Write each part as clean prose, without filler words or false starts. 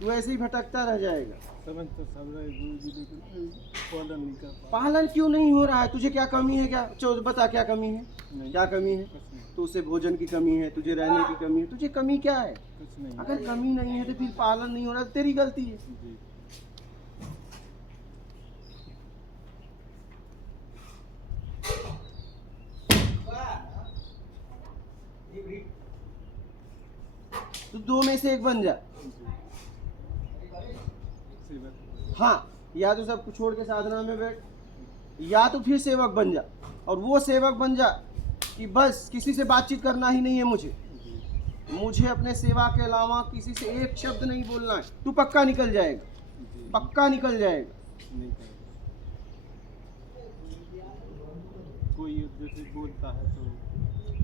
तू ऐसे ही भटकता रह जाएगा। समझ तो सब रहे गुरुजी, लेकिन पालन नहीं कर पा पालन क्यों नहीं हो रहा है? तुझे क्या कमी है? क्या बता, क्या कमी है? नहीं, क्या कमी है? कुछ नहीं, तो उसे भोजन की कमी है, तुझे रहने की कमी है, तुझे कमी क्या है? कुछ नहीं। अगर कमी नहीं है तो फिर पालन नहीं हो रहा, तेरी गलती है। जी तू दो में से एक बन जा। सेवक। हाँ, या तो सब कुछ छोड़ के साधना में बैठ, या तो फिर सेवक बन जा। और वो सेवक बन जा कि बस किसी से बातचीत करना ही नहीं है मुझे अपने सेवा के अलावा किसी से एक शब्द नहीं बोलना है। तू पक्का निकल जाएगा, पक्का निकल जाएगा। नहीं करेगा। कोई जैसे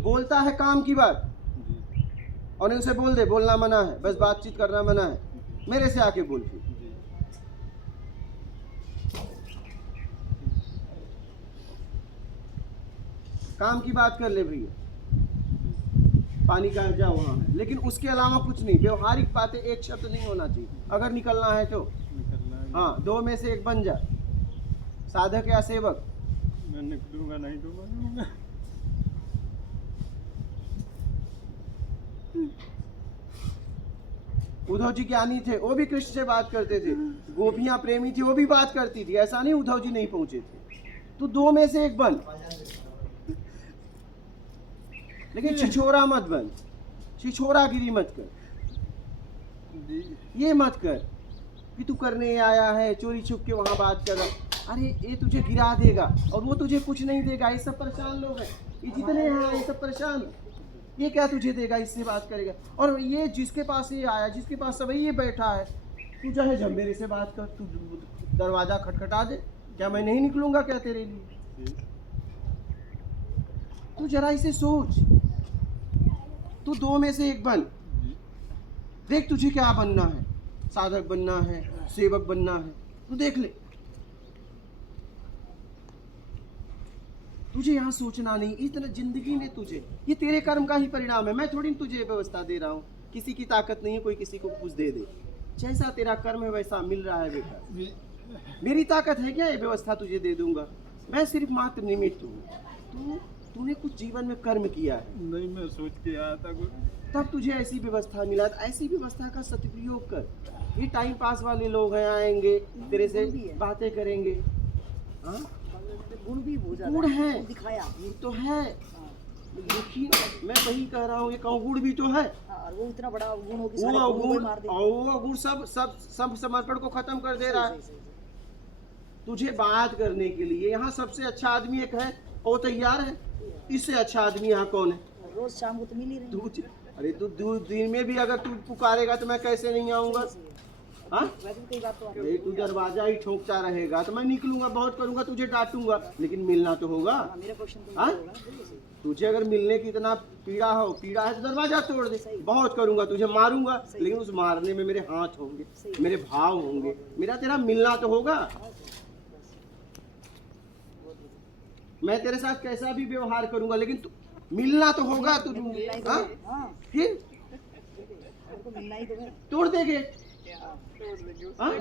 बोलता है काम की बात, जी, और उसे बोल दे बोलना मना है, बस बातचीत करना मना है, मेरे से आके बोल फिर। जी, काम की बात कर ले भैया, पानी का जा वहाँ है, लेकिन उसके अलावा कुछ नहीं। व्यवहारिक बातें एक शब्द नहीं होना चाहिए अगर निकलना है तो। निकलना है। हाँ, दो में से एक बन जा, साधक या सेवक। मैं निकलूंगा नहीं डूबूंगा। उद्धव जी ज्ञानी थे, वो भी कृष्ण से बात करते थे। गोपियां प्रेमी थी, वो भी बात करती थी। ऐसा नहीं उद्धव जी नहीं पहुंचे थे। तू दो में से एक बन, लेकिन छिछोरा मत बन, छिछोरागिरी मत कर। जी, ये मत कर कि तू करने आया है, चोरी छुप के वहां बात कर रहा। अरे ये तुझे गिरा देगा और वो तुझे कुछ नहीं देगा। ये सब परेशान लोग हैं, ये जितने हैं ये सब परेशान। ये क्या तुझे देगा? इससे बात करेगा। और ये जिसके पास ये आया, जिसके पास सब ये बैठा है, तू चाहे जब मेरे से बात कर, तू दरवाजा खटखटा दे, क्या मैं नहीं निकलूंगा क्या तेरे लिए? तू जरा इसे सोच। तू दो में से एक बन, देख तुझे क्या बनना है, साधक बनना है, सेवक बनना है, तू देख ले। तुझे यहाँ सोचना नहीं, इतना जिंदगी में तुझे, ये तेरे कर्म का ही परिणाम है। मैं थोड़ी तुझे व्यवस्था दे रहा हूँ, किसी की ताकत नहीं है कोई किसी को कुछ दे दे। जैसा तेरा कर्म है वैसा मिल रहा है बेटा। मेरी ताकत है क्या ये व्यवस्था तुझे दे दूंगा? मैं सिर्फ मात्र निमित्त हूँ। तूने कुछ जीवन में कर्म किया है, नहीं मैं सोच के आया था गुरु। तब तुझे ऐसी व्यवस्था मिला। ऐसी व्यवस्था का सदुपयोग कर। ये टाइम पास वाले लोग हैं, आएंगे तेरे से बातें करेंगे। हाँ, गुण भी बहुत ज्यादा गुण है, दिखाया। गुण तो है। देखिए मैं वही कह रहा हूँ, ये कहूँ गुण भी तो है। और वो इतना बड़ा गुण हो कि वो सारे गुणों को अवगुण, मार दे। वो अवगुण सब समर्पण को खत्म कर दे रहा है। तुझे बात करने के लिए यहाँ सबसे अच्छा आदमी एक है, वो तैयार है। इससे अच्छा आदमी यहाँ कौन है? रोज शाम को तो मिल ही रही है। अरे तू दिन में भी अगर तू पुकारेगा तो मैं कैसे नहीं आऊंगा? हाँ, वैसे भी कई बात तो अरे तू दरवाजा ही ठोकता रहेगा तो मैं निकलूंगा, बहुत करूंगा, तुझे डांटूंगा, लेकिन मिलना तो होगा। मेरा क्वेश्चन तो हाँ? ये होगा, बिल्कुल सही। तुझे अगर मिलने की इतना पीड़ा है तो दरवाजा तोड़ दे। बहुत करूंगा, तुझे मारूंगा, लेकिन उस मारने में मेरे हाथ होंगे, मेरे भाव होंगे, मेरा तेरा मिलना तो होगा। मैं तेरे साथ कैसा भी व्यवहार करूंगा, लेकिन तू मिलना तो होगा। तू हाँ, फिर हमको मिलना ही तो है। तोड़ देंगे। हाँ?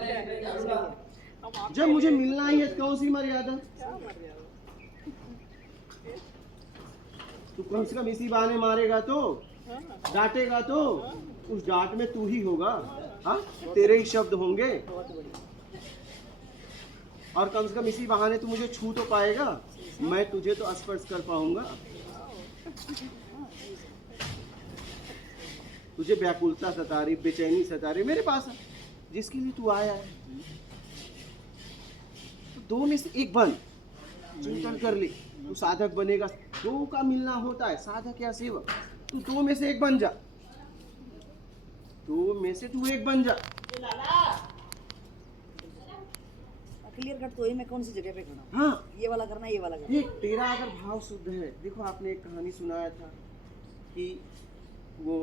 जब मुझे मिलना ही है तो कौन सी मर्यादा? तू कम से कम इसी बहाने मारेगा तो, डांटेगा तो, उस डांट में तू ही होगा। हाँ, तेरे ही शब्द होंगे। और कम से कम इसी बहाने तू मुझे छू तो पाएगा, मैं तुझे तो स्पर्श कर पाऊंगा। तुझे व्याकुलता सता रही, बेचैनी सता रही, मेरे पास है, जिसके लिए तू आया है। तो दो में से एक बन, चिंतन कर ले। तू साधक बनेगा, दो का मिलना होता है, साधक या सेवक। तू दो में से एक बन जा, दो में से तू एक बन जा। क्लियर कट तो ही मैं कौन सी जगह पे खड़ा हूँ। हाँ, ये वाला करना, ये वाला करना। देख तेरा अगर भाव शुद्ध है। देखो आपने एक कहानी सुनाया था कि वो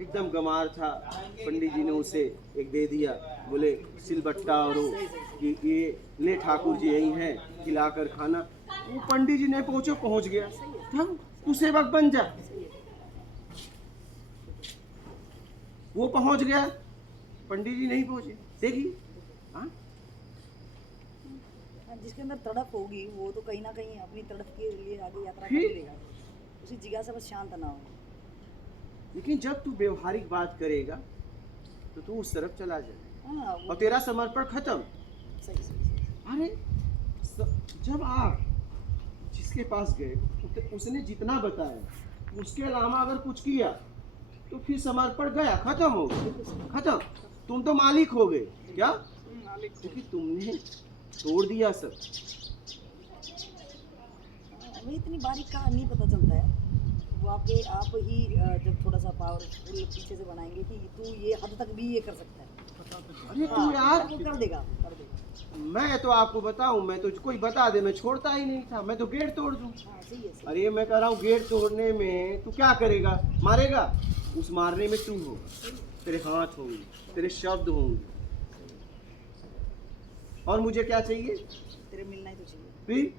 एकदम गमार था, पंडित जी ने उसे एक दे दिया, बोले सिलबट्टा और वो ये ले ठाकुर जी यही हैं, खिलाकर खाना। वो पंडित जी ने पहुंच गया। हाँ, तू सेवक बन जा। वो पहुंच गया, पंडित जी नहीं पहुंचे, देखिए। हाँ, जिसके अंदर तड़प होगी वो तो कहीं ना कहीं अपनी तड़प के लिए आगे यात्रा कर फिर? लेगा, उसी जगह से बस शांत ना हो। लेकिन जब तू व्यवहारिक बात करेगा तो तू उस तरफ चला जाए हाँ वो और तेरा समर्पण खत्म। सही सही। अरे जब आप जिसके पास गए उसने जितना बताया उसके अलावा अगर कुछ किया तो फिर समर्पण गया, खत्म हो गया, खत्म। तुम तो मालिक हो गए क्या, क्योंकि तुमने तोड़ दिया सब। हमें इतनी बारीक का नहीं पता चलता है, वो आप ही जब थोड़ा सा पावरफुल पीछे से बनाएंगे कि तू ये हद तक भी ये कर सकता है। अरे तू हाँ, यार, वो कर देगा कर देगा। मैं तो आपको बताऊं, मैं तो कोई बता दे मैं छोड़ता ही नहीं था, मैं तो गेट तोड़ दूं। हाँ सही है सही। अरे मैं कह रहा हूँ गेट तोड़ने में तू क्या करेगा, मारेगा? उस मारने में तू होगा, तेरे हाथ होंगे, तेरे शब्द होंगे। और मुझे क्या चाहिए तेरे मिलना ही तो चाहिए। फिर?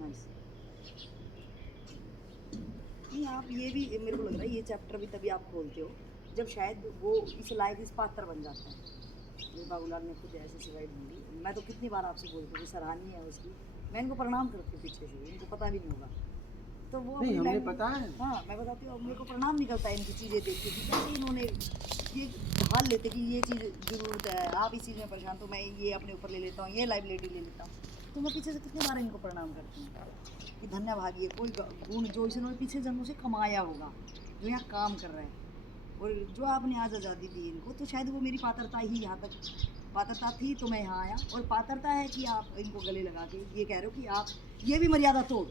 नाइस। नहीं आप ये भी मेरे को लग रहा है ये चैप्टर भी तभी आप खोलते हो जब शायद वो इस लायक इस पात्र बन जाता है। ये बाबूलाल ने खुद ऐसी सिवाइड ढूंढी, मैं तो कितनी बार आपसे बोलती हूँ सराहनीय है उसकी, मैं इनको प्रणाम करती हूँ पीछे से, इनको पता भी नहीं होगा तो वो नहीं, अपनी हमें language- पता है। हाँ मैं बताती हूँ, मेरे को प्रणाम निकलता है इनकी चीज़ें देख के कि कैसे इन्होंने ये ढाल लेते कि ये चीज़ ज़रूरत है, आप इस चीज़ में परेशान तो मैं ये अपने ऊपर ले लेता हूँ, ये लाइबिलिटी ले लेता हूँ। तो मैं पीछे से कितनी बार इनको प्रणाम करती हूँ कि धन्य भागी है, कोई गुण जो इन्होंने पीछे जन्मों से कमाया होगा जो यहाँ काम कर रहा है, और जो आपने आज आज़ादी दी इनको तो शायद वो मेरी पात्रता ही यहाँ तक पात्रता थी तो मैं यहाँ आया, और पात्रता है कि आप इनको गले लगा के ये कह रहे हो कि आप ये भी मर्यादा तोड़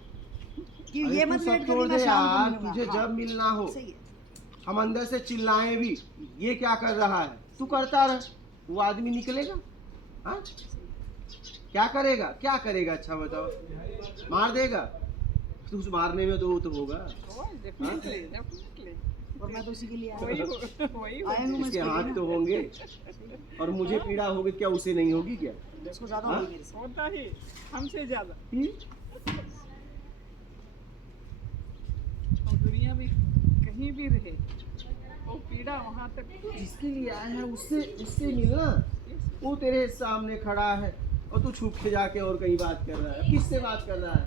कि अरे ये तू मत सब वेट तोड़ करिए मैं दे शाम को यार, मिलूंगा। तुझे हाँ, जब मिलना हो सही है। हम अंदर से चिल्लाएं भी, ये क्या कर रहा है, तू करता रह, वो आदमी निकलेगा। हाँ, क्या करेगा, क्या करेगा, अच्छा बताओ, मार देगा? तो उस मारने में तो वो तो होगा। और मैं तो उसी के लिए आया वही हूँ। आया हूँ मैं इसके इसके लिए हाथ ना। तो होंगे, और मुझे पीड़ा होगी, क्या उसे नहीं होगी क्या? उसको ज़्यादा हाँ? होगी मेरे से। होता ही हमसे ज्यादा। और दुनिया में कहीं भी रहे वो पीड़ा वहाँ तक जिसके लिए आया है उससे उससे मिलना। वो तेरे सामने खड़ा है और तू छुप के जाके और कहीं बात कर रहा है, किससे बात कर रहा है?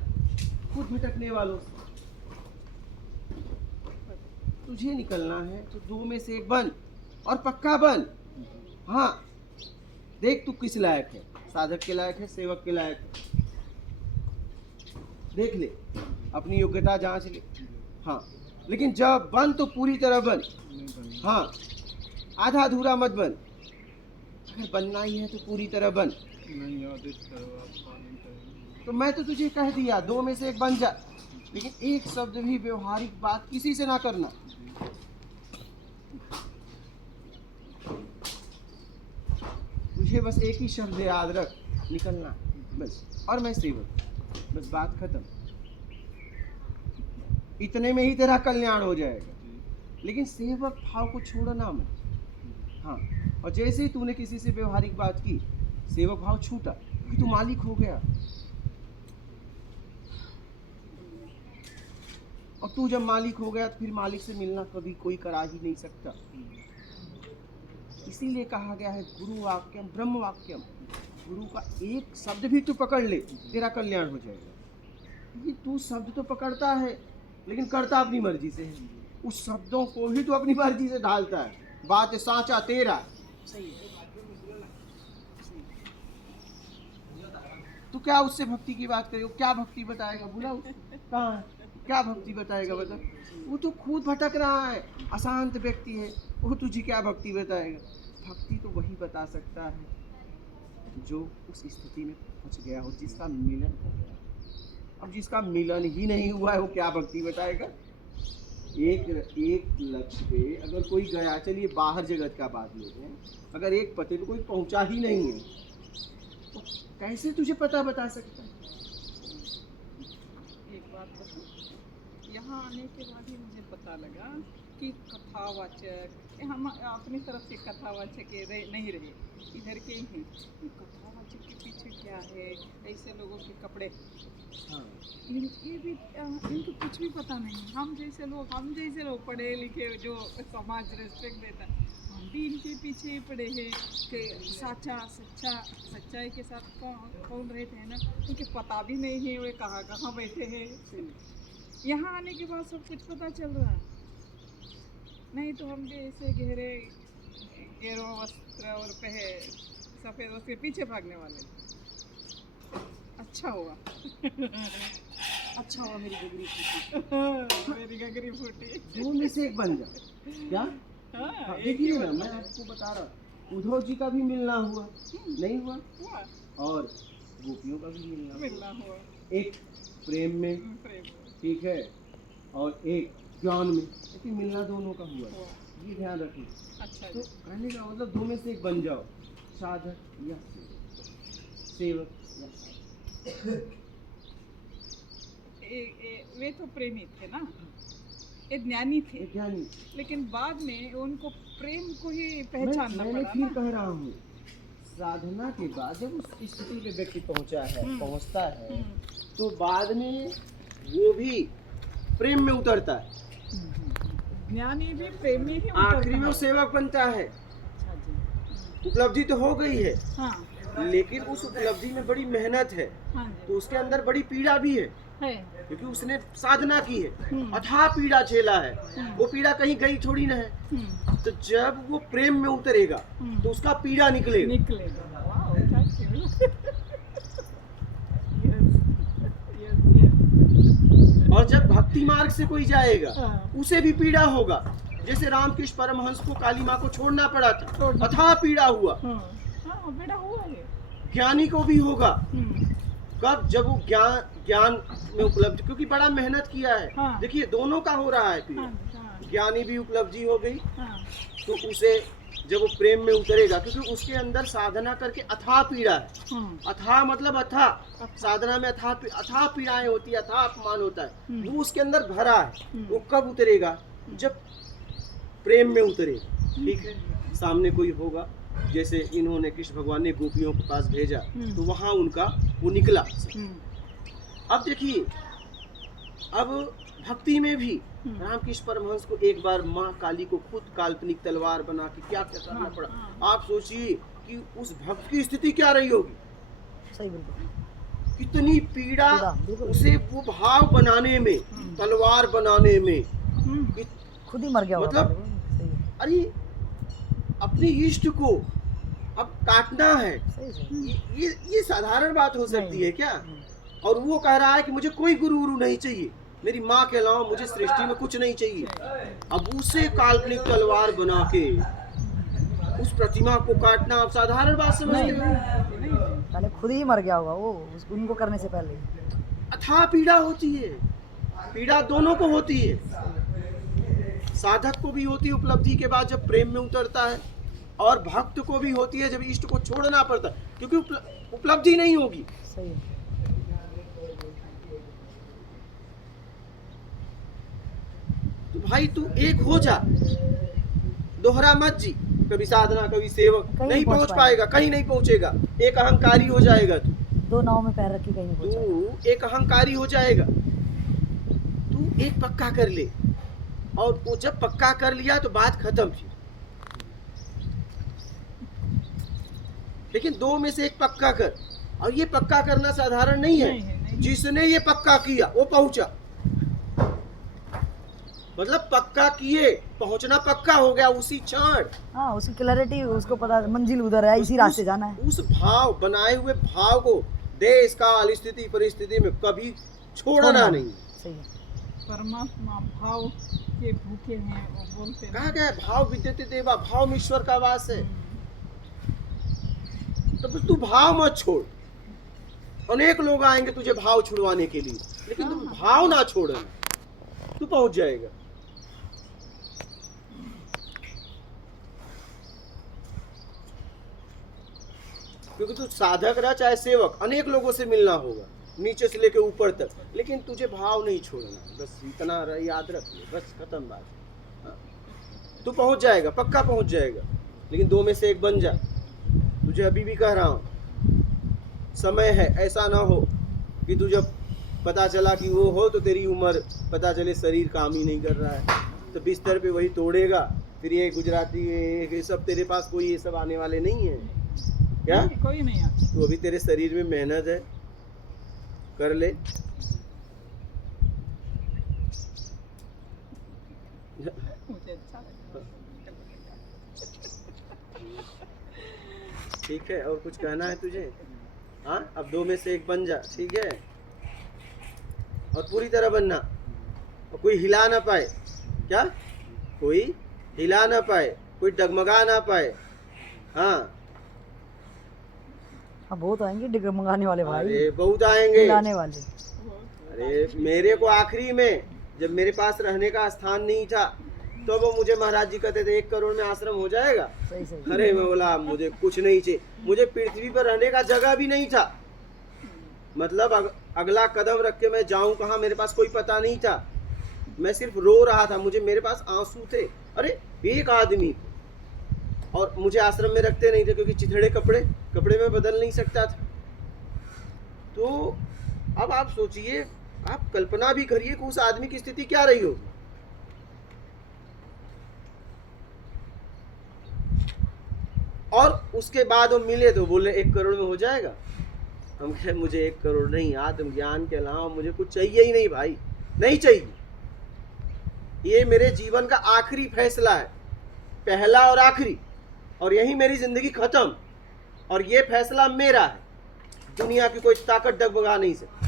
खुद भटकने वालों से। तुझे निकलना है तो दो में से एक बन, और पक्का बन। हाँ, देख तू किस लायक है, साधक के लायक है, सेवक के लायक है, देख ले, अपनी योग्यता जांच ले। हाँ, लेकिन जब बन तो पूरी तरह बन। हाँ, आधा अधूरा मत बन, अगर बनना ही है तो पूरी तरह बन। नहीं आदेश करो आप पालन करेंगे। तो मैं तो तुझे कह दिया, दो में से एक बन जा, लेकिन एक शब्द भी व्यवहारिक बात किसी से ना करना। तुझे बस एक ही शब्द याद रख, निकलना बस, और मैं सेवक, बस बात खत्म। इतने में ही तेरा कल्याण हो जाएगा। लेकिन सेवक भाव को छोड़ना मत। हाँ, और जैसे ही तूने किसी से व्यवहारिक बात की, सेवक भाव छूटा, क्योंकि तू मालिक हो गया। और तू जब मालिक हो गया तो फिर मालिक से मिलना कभी कोई करा ही नहीं सकता। इसीलिए कहा गया है गुरु वाक्यम ब्रह्म वाक्यम। गुरु का एक शब्द भी तू पकड़ ले, तेरा कल्याण हो जाएगा। ये तू शब्द तो पकड़ता है लेकिन करता अपनी मर्जी से है। उस शब्दों को ही तू अपनी मर्जी से ढालता है। बात सांचा तेरा, सही है। तू क्या उससे भक्ति की बात करेगा? क्या भक्ति बताएगा? बुलाओ, कहाँ है? क्या भक्ति बताएगा बता? वो तो खुद भटक रहा है, अशांत व्यक्ति है, वो तुझे क्या भक्ति बताएगा? भक्ति तो वही बता सकता है जो उस स्थिति में पहुंच गया हो, जिसका मिलन हो गया। अब जिसका मिलन ही नहीं हुआ है वो क्या भक्ति बताएगा? एक लक्ष्य पे अगर कोई गया, चलिए बाहर जगत का बात लेते हैं, अगर एक पते पे कोई पहुंचा ही नहीं है तो कैसे तुझे पता बता सकता है? एक बात बताऊं, यहाँ आने के बाद ही मुझे पता लगा कि कथावाचक हम अपनी तरफ से कथावाचक नहीं रहे, इधर के ही हैं। कथावाचक के पीछे क्या है, ऐसे लोगों के कपड़े, हाँ, ये भी इनको कुछ भी पता नहीं। हम जैसे लोग पढ़े लिखे जो समाज रिस्पेक्ट देता है, हम भी इनके पीछे ही पड़े हैं कि सच्चाई के साथ कौन रहते हैं ना, उनके पता भी नहीं है वे कहाँ कहाँ बैठे हैं। यहाँ आने के बाद सब कुछ पता चल रहा है, नहीं तो हम भी ऐसे गहरे वस्त्र और सफ़ेद वस्त्र के पीछे भागने वाले। अच्छा हुआ अच्छा हुआ मेरी गगरी फूटी। मेरी गगरी फूटी। दो में से एक बन जाओ क्या? हाँ, हाँ, एक देखिए ही ना, बन मैं जाए। आपको बता रहा हूँ, उद्धव जी का भी मिलना हुआ, नहीं हुआ, हुआ, और गोपियों का भी मिलना मिलना हुआ। हुआ। एक प्रेम में, प्रेम ठीक है, और एक ज्ञान में, लेकिन मिलना दोनों का हुआ, हुआ। ये ध्यान रखिए। अच्छा तो जी। कहने का मतलब दो में से एक बन जाओ, साधक या सेवक या साधक। वे तो प्रेमी थे ना, ये ज्ञानी थे, एक ज्ञानी। लेकिन बाद में उनको प्रेम को ही पहचानना मैंने पड़ा फिर ना। कह रहा हूँ, साधना के बाद जब उस स्थिति पे व्यक्ति पहुंचता है, तो बाद में वो भी प्रेम में उतरता है, ज्ञानी भी प्रेमी ही आखिरी में वो उतरता है। सेवक बनता है। अच्छा जी। उपलब्धि तो हो गई है, हाँ लेकिन उस उपलब्धि में बड़ी मेहनत है, हाँ तो जी उसके अंदर बड़ी पीड़ा भी है, है। क्योंकि उसने साधना की है, अथाह पीड़ा झेला है, वो पीड़ा कहीं गई थोड़ी ना है। तो जब वो प्रेम में उतरेगा तो उसका पीड़ा निकलेगा। निकलेगा। वाओ, क्या cute। Yes, और जब भक्ति मार्ग से कोई जाएगा, हाँ। उसे भी पीड़ा होगा। जैसे रामकृष्ण परमहंस को काली माँ को छोड़ना पड़ा था, छोड़ना। अथाह पीड़ा हुआ। हाँ, बेटा हुआ है। ज्ञानी को भी होगा, कब? जब वो ज्ञान में उपलब्धि, क्योंकि बड़ा मेहनत किया है। हाँ। देखिए दोनों का हो रहा है पीड़ा। हाँ, ज्ञानी भी उपलब्धि हो गई, हाँ, तो उसे जब वो प्रेम में उतरेगा, क्योंकि उसके अंदर साधना करके अथाह पीड़ा है। हाँ, अथाह मतलब अथाह, साधना में अथाह पीड़ाएं होती है, अथाह अपमान होता है, वो उसके अंदर भरा है। वो कब उतरेगा? जब प्रेम में उतरेगा। ठीक है, सामने कोई होगा, जैसे इन्होंने कृष्ण भगवान ने गोपियों के पास भेजा, तो वहां उनका वो निकला। अब देखिए, अब भक्ति में भी रामकृष्ण परमहंस को एक बार माँ काली को खुद काल्पनिक तलवार बना के क्या क्या करना पड़ा। आप सोचिए कि उस भक्त की स्थिति क्या रही होगी, सही बिल्कुल। कितनी पीड़ा बिल्कुल। उसे वो भाव बनाने में, तलवार बनाने में। खुद ही मर गया होगा। मतलब सही है, अरे अपने इष्ट को अब काटना है, सही सही। ये साधारण बात हो सकती है क्या? और वो कह रहा है कि मुझे कोई गुरु नहीं चाहिए, मेरी माँ के अलावा मुझे सृष्टि में कुछ नहीं चाहिए। अब उसे काल्पनिक तलवार बना के उस प्रतिमा को काटना आप साधारण बात समझते हो? पहले खुद ही मर गया होगा वो, उनको करने से पहले। अथाह पीड़ा होती है, पीड़ा दोनों को होती है। साधक को भी होती है उपलब्धि के बाद जब प्रेम में उतरता है, और भक्त को भी होती है जब इष्ट को छोड़ना पड़ता है, क्योंकि उपलब्धि नहीं होगी। सही है। तो भाई तू एक हो जा, दोहरा मत जी, कभी साधना कभी सेवक, कहीं नहीं पहुंच पहुंच पाएगा, कहीं नहीं पहुंचेगा। एक अहंकारी हो जाएगा तू, दो नाव में पैर रख के कहीं नहीं पहुंचा। तू एक अहंकारी हो जाएगा। तू एक पक्का कर ले, और वो जब पक्का कर लिया तो बात खत्म फिर। लेकिन दो में से एक पक्का कर, और ये पक्का करना साधारण नहीं है। जिसने ये पक्का किया वो पहुंचा, मतलब पक्का किए, पहुंचना पक्का हो गया उसी क्षण। हाँ, उसकी क्लैरिटी, उसको पता मंजिल उधर है, इसी रास्ते जाना है। उस भाव, बनाए हुए भाव को देश काल स्थिति परिस्थिति में कभी छोड़ना नहीं। सही है। परमात्मा भाव के भूखे हैं, वो बोलते हैं। कहा गया है, भाव विद्यते देवा, भाव में ईश्वर का वास है। तो तू भाव मत छोड़। अनेक लोग आएंगे तुझे भाव छुड़वाने के लिए, लेकिन तू भाव ना छोड़ना, तू पहुंच जाएगा। क्योंकि तू साधक रह चाहे सेवक, अनेक लोगों से मिलना होगा, नीचे से लेके ऊपर तक, लेकिन तुझे भाव नहीं छोड़ना। बस इतना याद रख ले, बस खत्म बात। हाँ। तू पहुंच जाएगा, पक्का पहुंच जाएगा। लेकिन दो में से एक बन जा। तुझे अभी भी कह रहा हूं, समय है, ऐसा ना हो कि तू जब पता चला कि वो हो तो तेरी उम्र पता चले शरीर काम ही नहीं कर रहा है, तो बिस्तर पे वही तोड़ेगा, फिर ये गुजराती ये सब तेरे पास कोई ये सब आने वाले नहीं है क्या? नहीं, कोई नहीं आता। तो अभी तेरे शरीर में मेहनत है, कर ले। मुझे अच्छा लगा। ठीक है, और कुछ कहना है तुझे? हाँ, अब 2 में से 1 बन जा, ठीक है? और पूरी तरह बनना, और कोई हिला ना पाए। क्या? कोई हिला ना पाए, कोई डगमगा ना पाए। हाँ, हाँ बहुत आएंगे डगमगाने वाले भाई, अरे बहुत आएंगे। हिलाने वाले। अरे मेरे को आखिरी में जब मेरे पास रहने का स्थान नहीं था तो वो मुझे महाराज जी कहते थे 1 करोड़ में आश्रम हो जाएगा। सही सही। अरे मैं बोला मुझे कुछ नहीं चाहिए, मुझे पृथ्वी पर रहने का जगह भी नहीं था। मतलब अगला कदम रख के मैं जाऊं कहाँ, मेरे पास कोई पता नहीं था। मैं सिर्फ रो रहा था, मेरे पास आंसू थे। अरे एक आदमी, और मुझे आश्रम में रखते नहीं थे क्योंकि चिथड़े कपड़े में बदल नहीं सकता था। तो अब आप सोचिए, आप कल्पना भी करिए कि उस आदमी की स्थिति क्या रही होगी। और उसके बाद वो मिले तो बोले 1 करोड़ में हो जाएगा। हम कहे मुझे 1 करोड़ नहीं, आत्मज्ञान के अलावा मुझे कुछ चाहिए ही नहीं भाई, नहीं चाहिए। ये मेरे जीवन का आखिरी फैसला है, पहला और आखिरी, और यही मेरी जिंदगी खत्म। और ये फैसला मेरा है, दुनिया की कोई ताकत डगमगा नहीं सकती।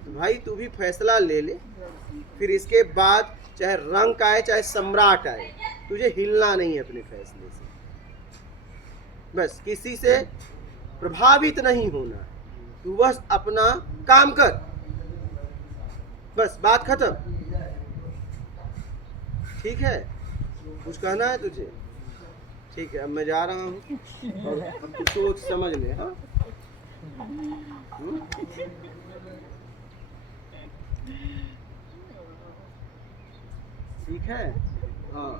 तो भाई तू भी फैसला ले ले, फिर इसके बाद चाहे रंक आए चाहे सम्राट आए, तुझे हिलना नहीं है अपने फैसले से। बस किसी से प्रभावित नहीं होना, तू बस अपना काम कर, बस बात खत्म। ठीक है, कुछ कहना है तुझे? ठीक है, अब मैं जा रहा हूँ और अब तू सोच समझ ले। हाँ, ठीक है। हाँ,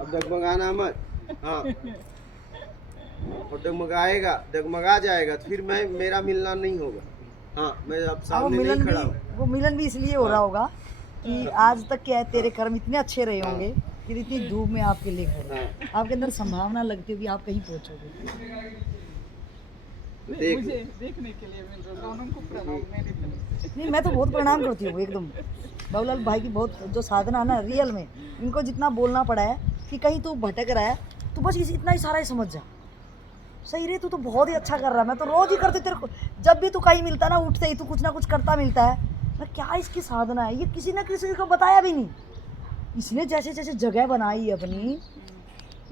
अब डगमगाना मत। हाँ, और डगमगा जाएगा तो फिर मेरा मिलना नहीं होगा। हाँ, मैं अब वो सामने नहीं खड़ा हूँ। वो मिलन भी इसलिए हो रहा होगा कि आज तक क्या है, तेरे कर्म इतने अच्छे रहे होंगे कि इतनी धूप में आपके लिए खड़े, आपके अंदर संभावना लगती होगी आप कहीं पहुंचोगे। तो देख, मुझे देखने के लिए मिल रहा, दोनों को प्रणाम मेरी तरफ से। नहीं मैं तो बहुत प्रणाम करती हूँ एकदम। बाबूलाल भाई की बहुत जो साधना है ना रियल में, इनको जितना बोलना पड़ा है कि कहीं तू भटक रहा है तो बस इतना ही सारा ही समझ जा, सही रे तू तो बहुत ही अच्छा कर रहा है। मैं तो रोज ही करती तेरे को, जब भी तू कहीं मिलता है ना उठते ही तू कुछ ना कुछ करता मिलता है। मैं क्या इसकी साधना है, ये किसी ना किसी को बताया भी नहीं। इसने जैसे जैसे जगह बनाई अपनी,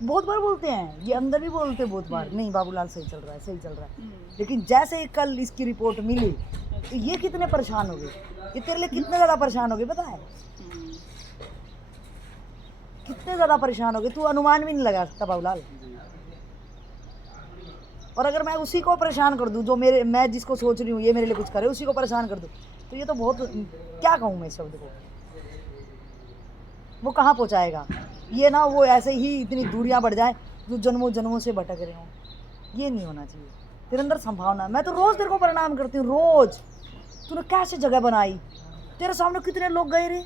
बहुत बार बोलते हैं ये अंदर भी बोलते हैं बहुत बार, नहीं बाबूलाल सही चल रहा है सही चल रहा है। लेकिन जैसे ही कल इसकी रिपोर्ट मिली तो ये कितने परेशान हो गए, ये तेरे लिए कितने ज़्यादा परेशान हो गए पता है, कितने ज़्यादा परेशान हो गए, तू अनुमान भी नहीं लगा सकता बाबूलाल। और अगर मैं उसी को परेशान कर दूं जो मैं जिसको सोच रही हूँ ये मेरे लिए कुछ करे, उसी को परेशान कर दूं तो ये तो बहुत, क्या कहूँ मैं शब्द को, वो कहाँ पहुँचाएगा। ये ना वो ऐसे ही इतनी दूरियां बढ़ जाए जो जन्मों जन्मों से भटक रहे हों, ये नहीं होना चाहिए। तेरे अंदर संभावना, मैं तो रोज़ तेरे को प्रणाम करती हूँ, रोज़। तूने कैसे जगह बनाई, तेरे सामने कितने लोग गए रे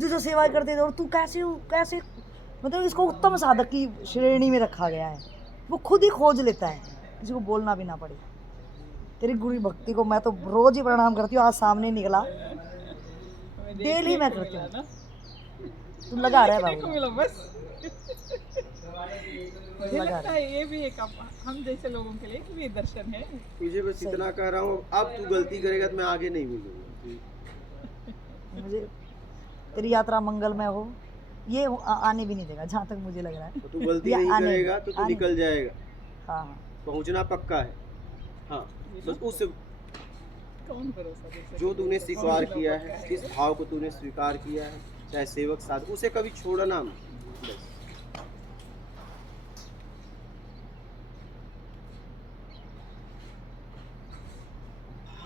जो सेवा करते थे, और तू कैसे मतलब इसको उत्तम साधक की श्रेणी में रखा गया है। वो खुद ही खोज लेता है, किसी को बोलना भी ना पड़े। तेरी गुरु भक्ति को मैं तो रोज़ ही प्रणाम करती हूँ, आज सामने निकला, डेली मैं करती हूँ। तुम लगा रहा है बाबू, मिला बस। मुझे लगता है ये भी एक हम जैसे लोगों के लिए भी दर्शन है। तुझे बस इतना कह रहा हूँ, अब तू गलती करेगा तो मैं आगे नहीं मिलूंगा। मुझे तेरी यात्रा मंगलमय हो, ये आने भी नहीं देगा जहाँ तक मुझे लग रहा है। तो तू गलती नहीं करेगा तो तू निकल जाएगा। हाँ हाँ, पहुँचना पक्का है। हाँ, बस उस कौन भरोसा दे सकता जो तूने स्वीकार किया है, जिस भाव को तूने स्वीकार किया है, चाहे सेवक साथ, उसे कभी छोड़ना मत। बस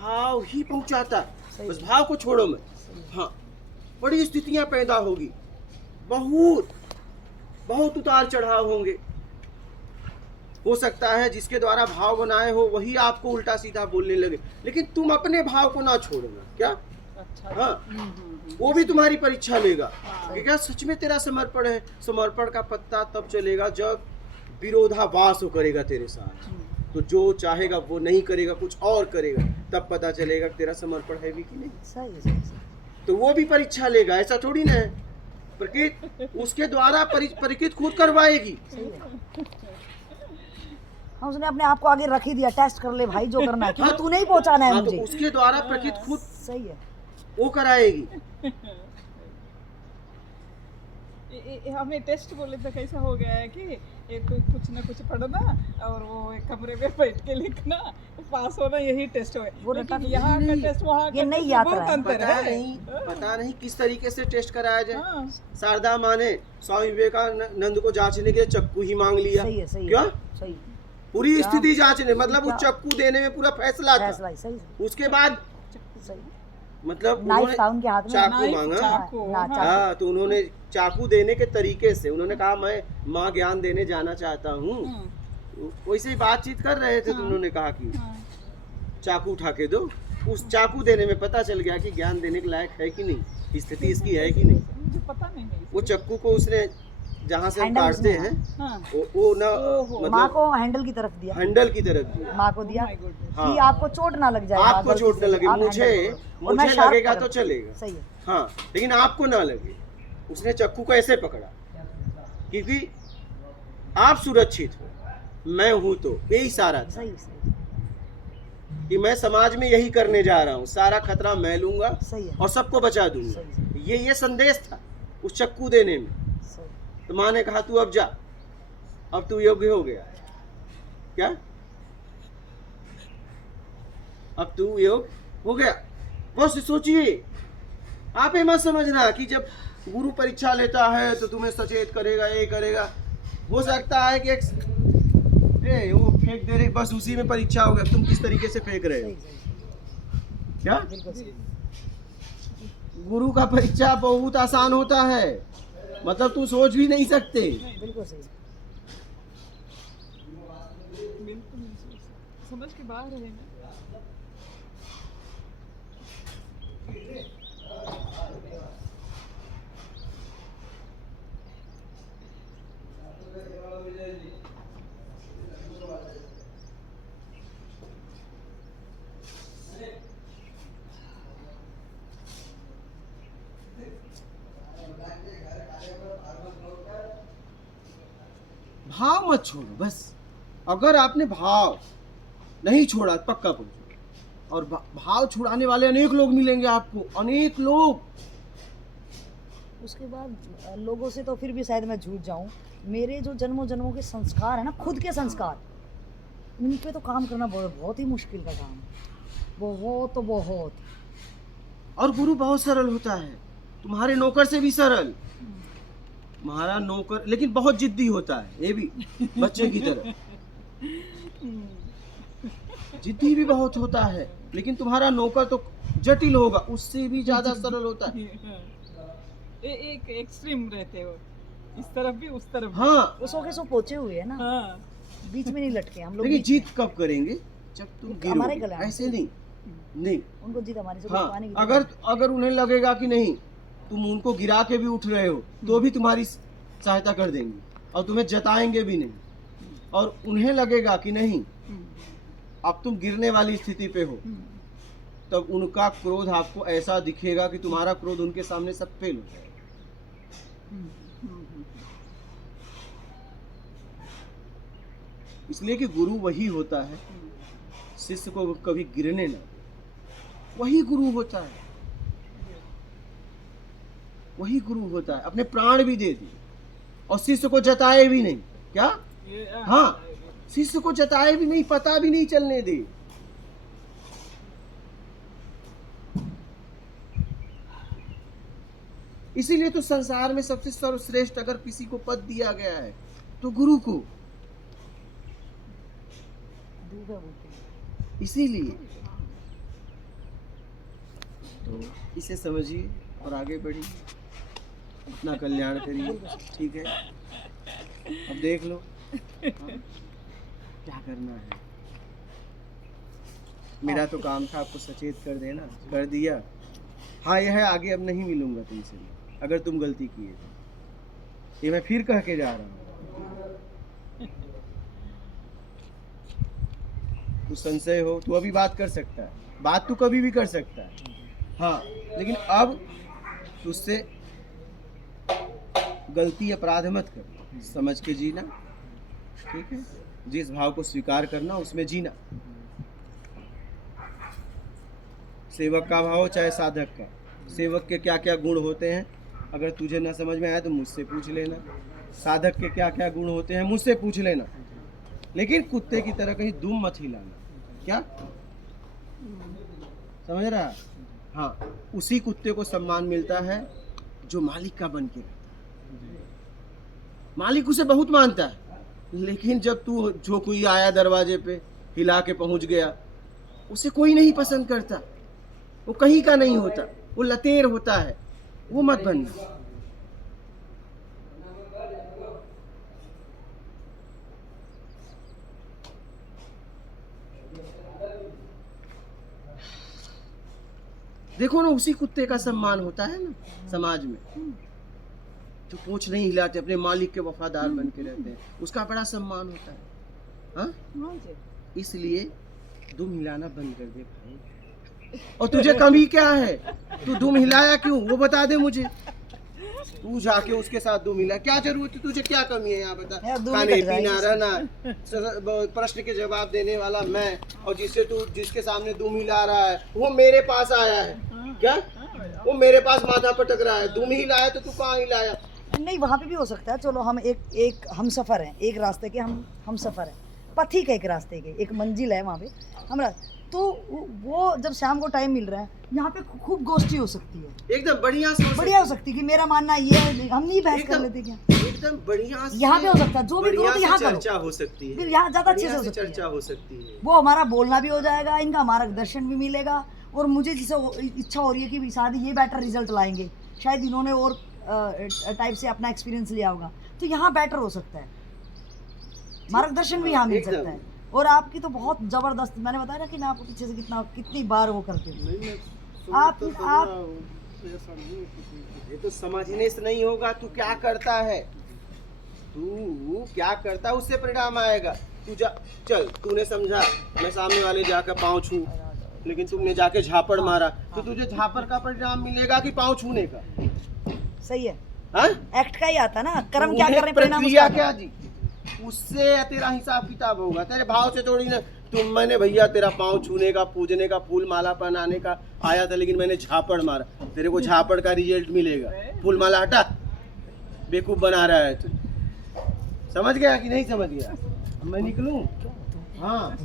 भाव ही पहुंचाता है, बस भाव को छोड़ो मत। हाँ, बड़ी स्थितियां पैदा होगी, बहुत बहुत उतार चढ़ाव होंगे, हो सकता है जिसके द्वारा भाव बनाए हो वही आपको उल्टा सीधा बोलने लगे, लेकिन तुम अपने भाव को ना छोड़ना। क्या? अच्छा। हाँ, वो भी तुम्हारी परीक्षा लेगा कि क्या सच में तेरा समर्पण है। समर्पण का पत्ता तब चलेगा जब विरोधाभास हो करेगा तेरे साथ, तो जो चाहेगा वो नहीं करेगा, कुछ और करेगा, तब पता चलेगा तेरा समर्पण है भी कि नहीं। सही है, सही है। तो वो भी परीक्षा लेगा, ऐसा थोड़ी ना है। प्रकृति उसके द्वारा प्रकृति खुद करवाएगी। सही है। हाँ, उसने अपने आप को आगे रख ही दिया, टेस्ट कर ले भाई जो करना है, क्योंकि तूने ही पहुंचाना है हाँ, तो मुझे। उसके द्वारा प्रकृति खुद सही है। वो कराएगी। हमें टेस्ट बोले तो कैसा हो गया है कि ये तू कुछ ना कुछ पढ़ना और वो एक कमरे में बैठ के लिखना, पास होना, यही टेस्ट हो। वो लेकिन रटा- यहाँ का नहीं, टेस्ट वहाँ ये का नहीं टेस्ट यात्रा बहुत है। अंतर पता नहीं किस तरीके से टेस्ट कराया जाए। हाँ। शारदा माँ ने स्वामी विवेकानंद को जांचने के लिए चक्कू ही मांग लिया। सही है, सही है। क्या? सही पूरी क्या? स्थिति जांचने, मतलब वो क्या? चक्कू देने में पूरा फैसला था। फैसला ही सही है, उसके बाद सही। मतलब नाइफ उन्होंने था उनके हाथ में। चाकू नाइफ, मांगा। चाकू, हाँ, हाँ। हाँ, तो उन्होंने चाकू देने के तरीके से उन्होंने कहा मैं माँ ज्ञान देने जाना चाहता हूँ। वैसे ही बातचीत कर रहे थे तो उन्होंने कहा कि चाकू उठा के दो। उस चाकू देने में पता चल गया कि ज्ञान देने के लायक है कि नहीं, स्थिति इसकी है कि नहीं। मुझे पता नहीं है। वो चक्कू को उसने जहाँ से हम हैंडल काटते उसने, हैं हाँ। वो ना ओहो। माँ मतलब को हैंडल की तरफ दिया, हैंडल की तरफ दिया। माँ को दिया Oh my goodness। हाँ। कि आपको चोट ना लग जाए, आपको चोट न लगे, मुझे लगेगा तो चलेगा। सही है। हाँ, लेकिन आपको ना लगे। उसने चक्कू को ऐसे पकड़ा क्योंकि आप सुरक्षित हो, मैं हूं, तो ये इशारा था सही सही कि मैं समाज में यही करने जा रहा हूँ, सारा खतरा मैं लूंगा सही है। और सबको बचा दूंगा। सही, ये संदेश था उस चक्कू देने में। सही। तो माँ ने कहा तू अब जा, अब तू योग्य हो गया। क्या? अब तू योग्य हो गया। बस सोचिए, आप ये मत समझना कि जब गुरु परीक्षा लेता है तो तुम्हें सचेत करेगा, ये करेगा। हो सकता है कि वो फेंक दे रहे, बस उसी में परीक्षा हो गया, तुम किस तरीके से फेंक रहे हो। सही सही, क्या? बिल्कुल सही। गुरु का परीक्षा बहुत आसान होता है, मतलब तुम सोच भी नहीं सकते। बिल्कुल सही। बिल्कुल नहीं सोच सकते। समझ के बाहर है ना। भाव मत छोड़ो बस। अगर आपने भाव नहीं छोड़ा, पक्का पहुंचो। और भाव छुड़ाने वाले अनेक लोग मिलेंगे आपको, अनेक लोग। उसके बाद लोगों से तो फिर भी शायद मैं झूठ जाऊं, मेरे जो जन्मों जन्मों के संस्कार है ना, खुद के संस्कार, उन पे तो काम करना बहुत ही मुश्किल का काम है, बहुत बहुत। और गुरु बहुत सरल होता है, तुम्हारे नौकर से भी सरल। तुम्हारा नौकर लेकिन बहुत जिद्दी होता है, ये भी बच्चे की तरह जिद्दी भी बहुत होता है। लेकिन तुम्हारा नौकर तो जटिल होगा, उससे भी ज्यादा सरल होता है। एक एक्सट्रीम रहते हो, इस तरफ भी उस तरफ भी। हाँ, वो सो के सो पहुंचे हुए है ना, हाँ। बीच में नहीं लटके हम लोग। लेकिन बीच जीत कब करेंगे? जब तुम हमारे गिरोगे, गले में। ऐसे नहीं। नहीं, में उनको जीत हमारे से हाँ, पाने की अगर अगर उन्हें लगेगा कि नहीं तुम उनको गिरा के भी उठ रहे हो, तो भी तुम्हारी सहायता कर देंगे और तुम्हें जताएंगे भी नहीं। और उन्हें लगेगा कि नहीं अब तुम गिरने वाली स्थिति पे हो, तब उनका क्रोध आपको ऐसा दिखेगा कि तुम्हारा क्रोध उनके सामने सब फेल हो जाएगा। इसलिए कि गुरु वही होता है शिष्य को कभी गिरने ना दे। वही गुरु होता है, वही गुरु होता है। अपने प्राण भी दे दिए और शिष्य को जताए भी नहीं। क्या? हाँ, शिष्य को जताए भी नहीं, पता भी नहीं चलने दे। इसीलिए तो संसार में सबसे सर्वश्रेष्ठ अगर किसी को पद दिया गया है तो गुरु को। डूबे बोलते हैं। इसीलिए तो इसे समझिए और आगे बढ़िए, अपना कल्याण करिए। ठीक है, अब देख लो। हाँ। क्या करना है? मेरा तो काम था आपको सचेत कर देना, कर दिया। हाँ यह है, आगे अब नहीं मिलूंगा तुमसे अगर तुम गलती किए तो। ये मैं फिर कह के जा रहा हूँ। तू संशय हो तू अभी बात कर सकता है, बात तू कभी भी कर सकता है। हाँ लेकिन अब तुझसे गलती अपराध मत कर, समझ के जीना, ठीक है? जिस भाव को स्वीकार करना उसमें जीना। सेवक का भाव चाहे साधक का, सेवक के क्या क्या गुण होते हैं अगर तुझे ना समझ में आया तो मुझसे पूछ लेना। साधक के क्या क्या गुण होते हैं मुझसे पूछ लेना। लेकिन कुत्ते की तरह कहीं दुम मत हिलाना। क्या समझ रहा? हाँ, उसी कुत्ते को सम्मान मिलता है जो मालिक का बन के रहता है। मालिक उसे बहुत मानता है, लेकिन जब तू जो कोई आया दरवाजे पे हिला के पहुंच गया, उसे कोई नहीं पसंद करता, वो कहीं का नहीं होता, वो लतेर होता है, वो मत बनना। देखो ना, उसी कुत्ते का सम्मान होता है ना समाज में, जो पूंछ नहीं हिलाते, अपने मालिक के वफादार बन के रहते हैं, उसका बड़ा सम्मान होता है। हाँ, इसलिए दुम हिलाना बंद कर दे भाई। और तुझे कमी क्या है? तू दुम हिलाया क्यों वो बता दे मुझे। तू जाके उसके साथ दुम हिला, क्या जरूरत है? तुझे क्या कमी है यहाँ बता? खाने पीना रहना, प्रश्न के जवाब देने वाला मैं, और जिसके सामने दुम हिला रहा है वो मेरे पास आया है। क्या वो मेरे पास माथा पटक रहा है? दुम हिलाया तो तू कहाँ हिलाया? नहीं, वहाँ पे भी हो सकता है। चलो हम एक हम सफ़र हैं, एक रास्ते के हम सफ़र हैं, पथिक है एक रास्ते के, एक मंजिल है वहाँ पे हमरा। तो वो जब शाम को टाइम मिल रहा है, यहाँ पे खूब गोष्ठी हो सकती है, एकदम बढ़िया हो सकती है कि मेरा मानना ये है, हम नहीं बहस कर लेते क्या? एकदम बढ़िया यहाँ पे हो सकता है, जो भी करो तो यहाँ करो, चर्चा हो सकती है, फिर यहाँ ज़्यादा अच्छे से हो सकती है, चर्चा हो सकती है। वो हमारा बोलना भी हो जाएगा, इनका मार्गदर्शन भी मिलेगा, और मुझे जिसे इच्छा हो रही है कि शायद ये बेटर रिजल्ट लाएंगे, शायद इन्होंने और टाइप से अपना एक्सपीरियंस लिया होगा, तो यहाँ बेटर हो सकता है, मार्गदर्शन भी यहाँ मिल सकता है। और आपकी तो बहुत जबरदस्त, मैंने बताया ना कि मैं आपको पीछे से कितनी बार वो करती हूँ। आप ये तो समझने से नहीं होगा। तू क्या करता है, तू क्या करता है उससे परिणाम आएगा। तू जा, चल तूने समझा मैं सामने वाले जाकर पाँव छू, लेकिन तुमने जाके झापड़ मारा, तो तुझे झापड़ का परिणाम मिलेगा कि पाँव छूने का? सही है, हाँ? एक्ट का ही आता ना, कर्म क्या कर रहे, परिणाम प्रक्रिया क्या जी, उससे तेरा हिसाब किताब होगा। तेरे भाव से थोड़ी ना। मैंने भैया तेरा पाँव छूने का, पूजने का, फूल माला पहनाने का आया था, लेकिन मैंने झापड़ मारा, तेरे को झापड़ का रिजल्ट मिलेगा। फूल माला हटा, बेवकूफ बना रहा है तू। समझ गया कि नहीं समझ गया? मैं निकलूं? हाँ